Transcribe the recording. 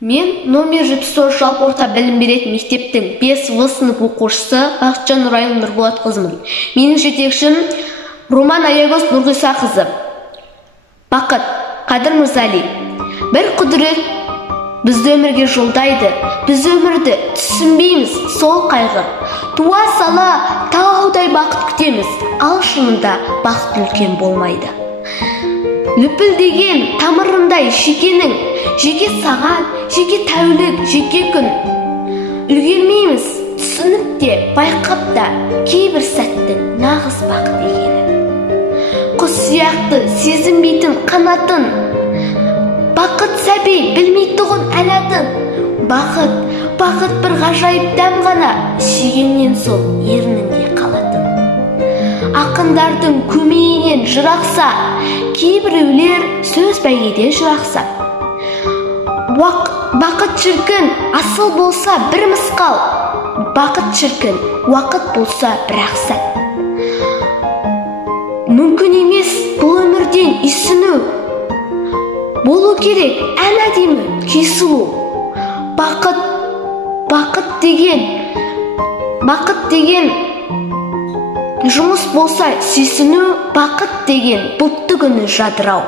Мен номер 74 жалпы орта білім беретін мектептің 5 сынып оқушысы Бақытжан Нұрайым Нұрболатқызымын. Менің жетекшім Роман Аягөз Нұрғисақызы. Бақыт Қадыр Мырзали. Бір құдірет бізді өмірге жолдайды. Біз өмірді түсінбейміз, сол қайғы. Туа сала таудай бақыт күтеміз, ал шынында бақыт үлкен болмайды. Лүпілдеген тамырындай шекенің, жеке сағат, жеке тәулік, жеке күн. Үлгермейміз, түсініп те, байқап та, кейбір сәттің нағыз бақыт екені. Құс сияқты сезінбейтін қанатын, бақыт сәби білмейтұғын әлатын. Бақыт бір ғажайып дәм ғана, сүйгеннен сол ернінде қалатын. Ақындардың көмейінен жырақса, кейбіреулер сөз бәйгеден жырақса. Бақыт шіркін, асыл болса бір мысқал, бақыт шіркін, уақыт болса бір ақсат. Мүмкін емес бұл өмірден үйсіну, болу керек ән әдемі, күй сұлу. Бақыт деген жұмыс болса сүйсіну, бақыт деген бұлтты күні жадырау.